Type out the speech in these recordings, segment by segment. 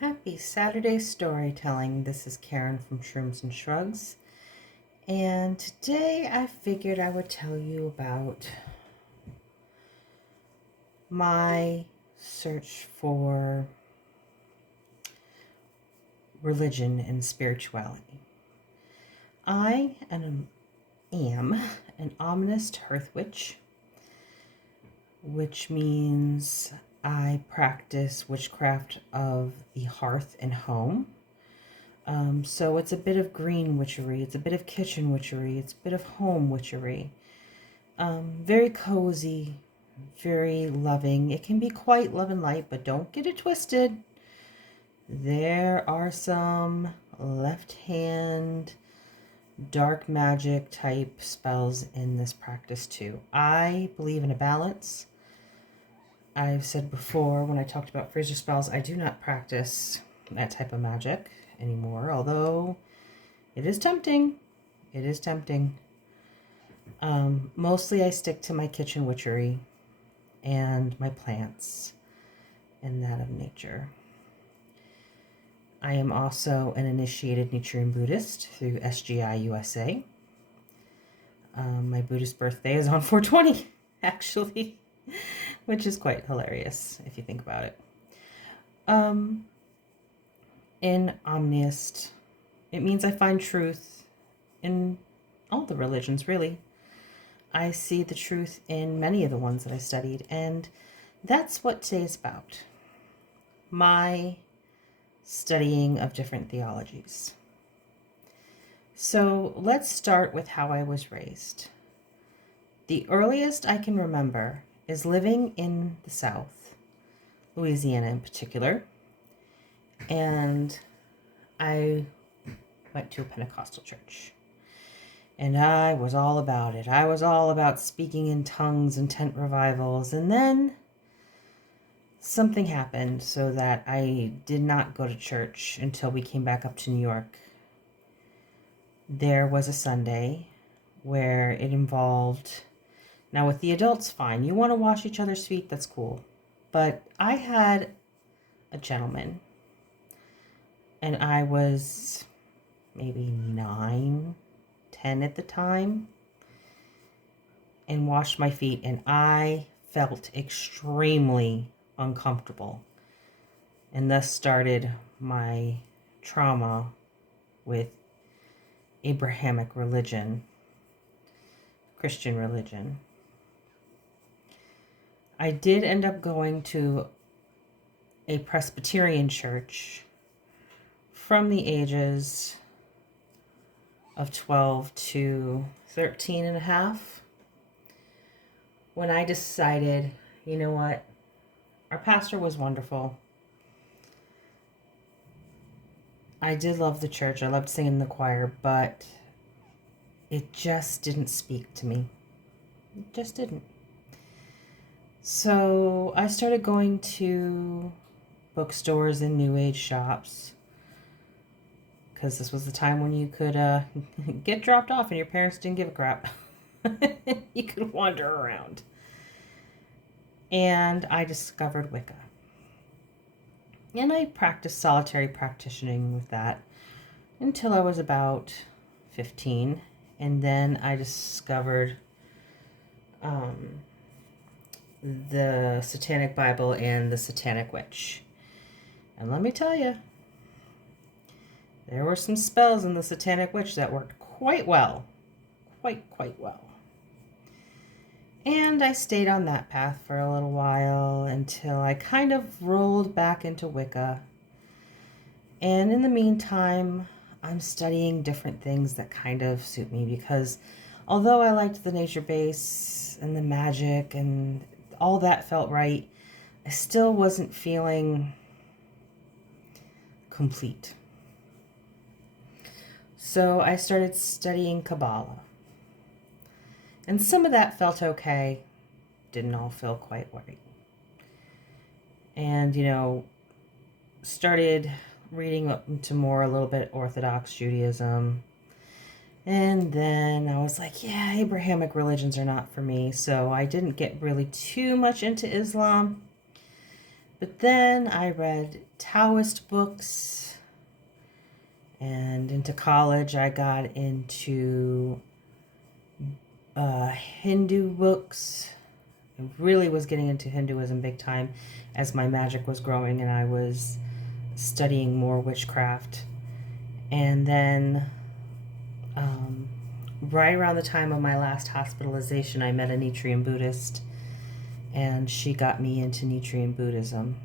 Happy Saturday storytelling. This is Karen from Shrooms and Shrugs. And today I figured I would tell you about my search for religion and spirituality. I am an ominous hearth witch, which means I practice witchcraft of the hearth and home. So it's a bit of green witchery, it's a bit of kitchen witchery, it's a bit of home witchery. Very cozy, very loving. It can be quite love and light, but don't get it twisted. There are some left hand dark magic type spells in this practice too. I believe in a balance. I've said before when I talked about Fraser spells, I do not practice that type of magic anymore, although it is tempting. It is tempting. Mostly I stick to my kitchen witchery and my plants and that of nature. I am also an initiated Nichiren Buddhist through SGI USA. My Buddhist birthday is on 4/20, actually, which is quite hilarious if you think about it. In Omniist, it means I find truth in all the religions, really. I see the truth in many of the ones that I studied, and that's what today is about. My studying of different theologies. So let's start with how I was raised. The earliest I can remember is living in the South, Louisiana in particular, and I went to a Pentecostal church. And I was all about it. I was all about speaking in tongues and tent revivals. And then something happened so that I did not go to church until we came back up to New York. There was a Sunday where it involved, now with the adults, fine. You want to wash each other's feet, that's cool. But I had a gentleman, and I was maybe 9, 10 at the time, and washed my feet, and I felt extremely uncomfortable, and thus started my trauma with Abrahamic religion, Christian religion. I did end up going to a Presbyterian church from the ages of 12 to 13 and a half, when I decided, you know what, our pastor was wonderful. I did love the church. I loved singing in the choir, but it just didn't speak to me. It just didn't. So I started going to bookstores and New Age shops, because this was the time when you could get dropped off and your parents didn't give a crap. You could wander around. And I discovered Wicca. And I practiced solitary practicing with that until I was about 15. And then I discovered the Satanic Bible and the Satanic Witch. And let me tell you, there were some spells in the Satanic Witch that worked quite well. Quite well. And I stayed on that path for a little while until I kind of rolled back into Wicca. And in the meantime, I'm studying different things that kind of suit me, because although I liked the nature base and the magic and all that felt right, I still wasn't feeling complete. So I started studying Kabbalah. And some of that felt okay, didn't all feel quite right. And, started reading into more a little bit Orthodox Judaism. And then I was like, yeah, Abrahamic religions are not for me. So I didn't get really too much into Islam. But then I read Taoist books, and into college I got into Hindu books. I really was getting into Hinduism big time as my magic was growing and I was studying more witchcraft. And then right around the time of my last hospitalization, I met a Nichiren Buddhist, and she got me into Nichiren Buddhism.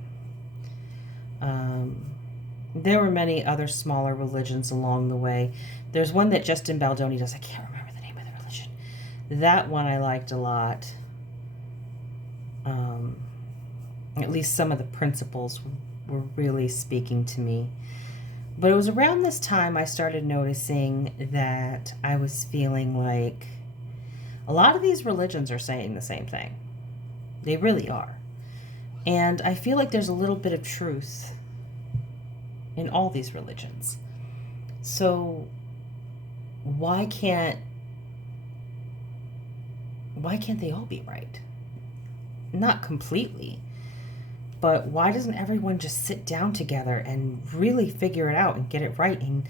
There were many other smaller religions along the way. There's one that Justin Baldoni does. I can't remember the name of the religion. That one I liked a lot. At least some of the principles were really speaking to me. But it was around this time I started noticing that I was feeling like a lot of these religions are saying the same thing. They really are. And I feel like there's a little bit of truth in all these religions. So why can't they all be right? Not completely. But why doesn't everyone just sit down together and really figure it out and get it right and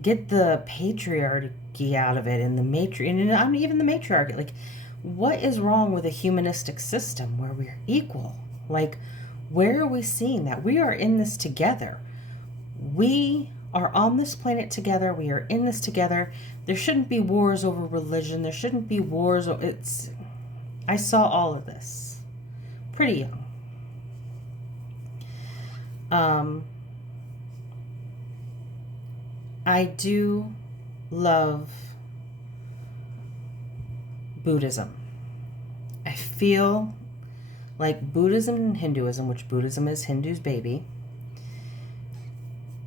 get the patriarchy out of it and and even the matriarchy? Like, what is wrong with a humanistic system where we're equal? Like, where are we seeing that? We are in this together. We are on this planet together. We are in this together. There shouldn't be wars over religion. There shouldn't be wars. I saw all of this pretty young. I do love Buddhism. I feel like Buddhism and Hinduism, which Buddhism is Hindu's baby,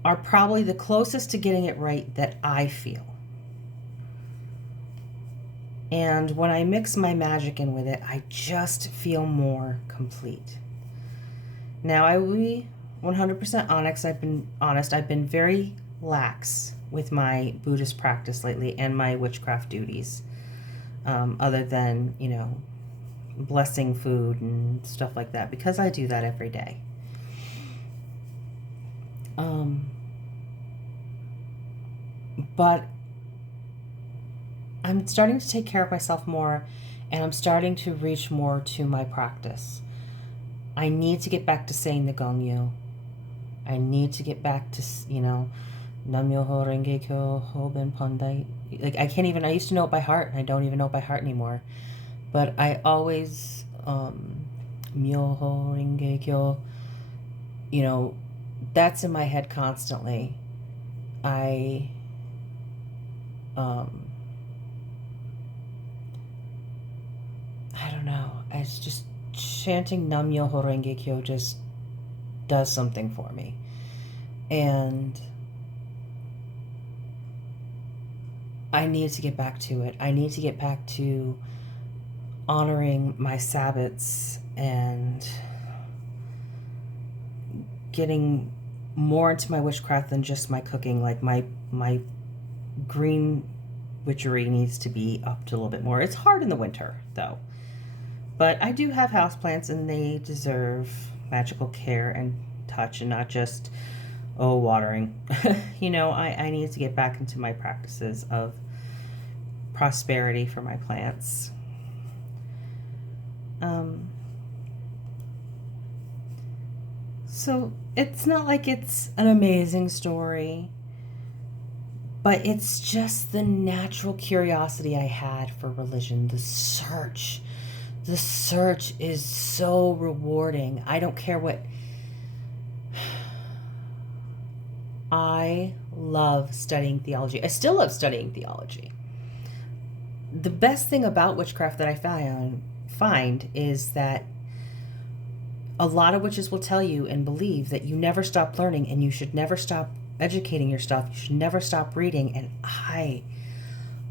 are probably the closest to getting it right that I feel. And when I mix my magic in with it, I just feel more complete. Now, I will be 100% honest. I've been very lax with my Buddhist practice lately and my witchcraft duties, other than, blessing food and stuff like that, because I do that every day. But I'm starting to take care of myself more, and I'm starting to reach more to my practice. I need to get back to saying the Gongyo. I need to get back to, Nam-myoho Renge Kyo, Hoben Pandai. Like, I used to know it by heart, and I don't even know it by heart anymore. But I always, Myoho Renge Kyo, that's in my head constantly. I don't know. It's just chanting Nam-myoho Renge Kyo just does something for me. And I need to get back to it. I need to get back to honoring my Sabbats and getting more into my witchcraft than just my cooking. Like, my green witchery needs to be upped a little bit more. It's hard in the winter, though. But I do have houseplants, and they deserve magical care and touch, and not just, watering. I need to get back into my practices of prosperity for my plants. So it's not like it's an amazing story, but it's just the natural curiosity I had for religion. The search is so rewarding. I don't care what. I love studying theology. I still love studying theology. The best thing about witchcraft that I find is that a lot of witches will tell you and believe that you never stop learning, and you should never stop educating yourself. You should never stop reading. And I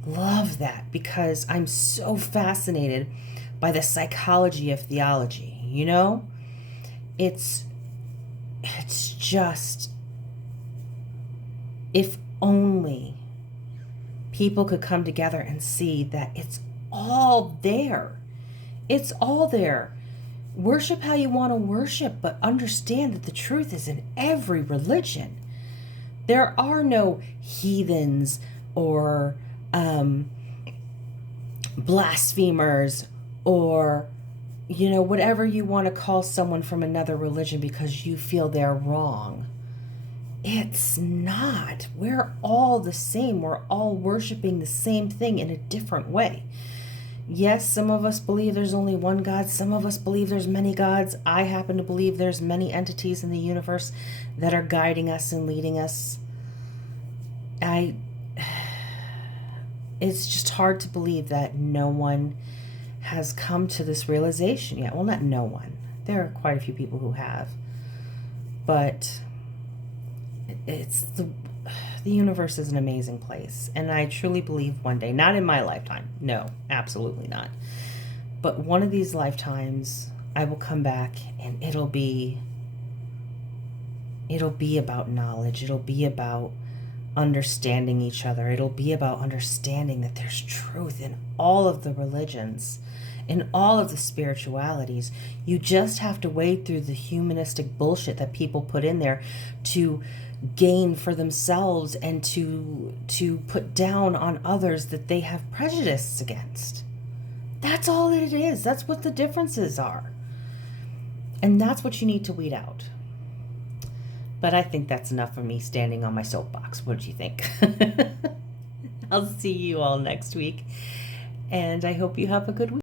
love that, because I'm so fascinated by the psychology of theology. It's just, if only people could come together and see that it's all there. It's all there. Worship how you want to worship, but understand that the truth is in every religion. There are no heathens or blasphemers or, whatever you want to call someone from another religion because you feel they're wrong. It's not. We're all the same. We're all worshiping the same thing in a different way. Yes, some of us believe there's only one God. Some of us believe there's many gods. I happen to believe there's many entities in the universe that are guiding us and leading us. It's just hard to believe that no one has come to this realization yet. Well, not no one. There are quite a few people who have. But it's the universe is an amazing place. And I truly believe one day, not in my lifetime. No, absolutely not. But one of these lifetimes, I will come back and it'll be about knowledge. It'll be about understanding each other. It'll be about understanding that there's truth in all of the religions, in all of the spiritualities. You just have to wade through the humanistic bullshit that people put in there to gain for themselves and to put down on others that they have prejudices against. That's all it is. That's what the differences are. And that's what you need to weed out. But I think that's enough for me standing on my soapbox. What do you think? I'll see you all next week. And I hope you have a good week.